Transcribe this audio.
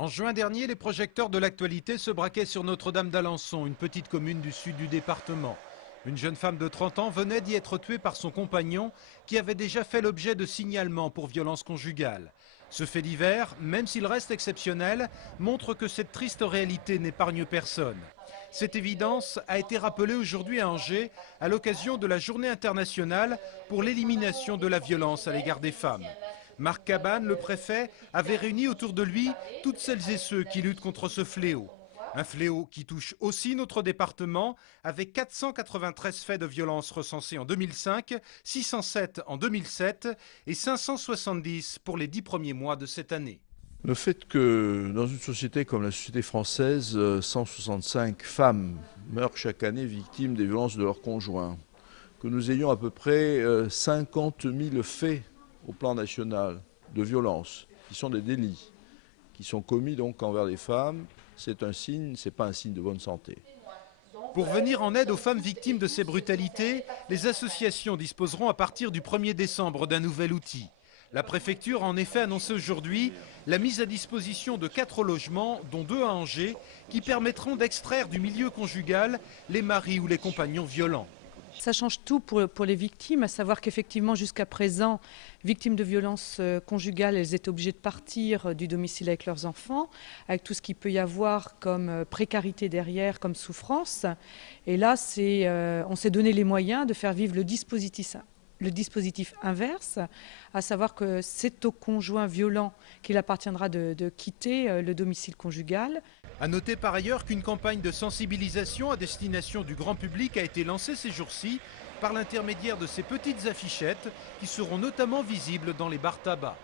En juin dernier, les projecteurs de l'actualité se braquaient sur Notre-Dame d'Alençon, une petite commune du sud du département. Une jeune femme de 30 ans venait d'y être tuée par son compagnon qui avait déjà fait l'objet de signalements pour violence conjugale. Ce fait divers, même s'il reste exceptionnel, montre que cette triste réalité n'épargne personne. Cette évidence a été rappelée aujourd'hui à Angers à l'occasion de la Journée internationale pour l'élimination de la violence à l'égard des femmes. Marc Cabane, le préfet, avait réuni autour de lui toutes celles et ceux qui luttent contre ce fléau. Un fléau qui touche aussi notre département, avec 493 faits de violence recensés en 2005, 607 en 2007 et 570 pour les 10 premiers mois de cette année. Le fait que dans une société comme la société française, 165 femmes meurent chaque année victimes des violences de leurs conjoints, que nous ayons à peu près 50 000 faits au plan national de violences, qui sont des délits, qui sont commis donc envers les femmes, c'est un signe, c'est pas un signe de bonne santé. Pour venir en aide aux femmes victimes de ces brutalités, les associations disposeront à partir du 1er décembre d'un nouvel outil. La préfecture a en effet annoncé aujourd'hui la mise à disposition de 4 logements, dont 2 à Angers, qui permettront d'extraire du milieu conjugal les maris ou les compagnons violents. Ça change tout pour les victimes, à savoir qu'effectivement jusqu'à présent, victimes de violences conjugales, elles étaient obligées de partir du domicile avec leurs enfants, avec tout ce qu'il peut y avoir comme précarité derrière, comme souffrance. Et là, on s'est donné les moyens de faire vivre le dispositif inverse, à savoir que c'est au conjoint violent qu'il appartiendra de quitter le domicile conjugal. À noter par ailleurs qu'une campagne de sensibilisation à destination du grand public a été lancée ces jours-ci par l'intermédiaire de ces petites affichettes qui seront notamment visibles dans les bars tabac.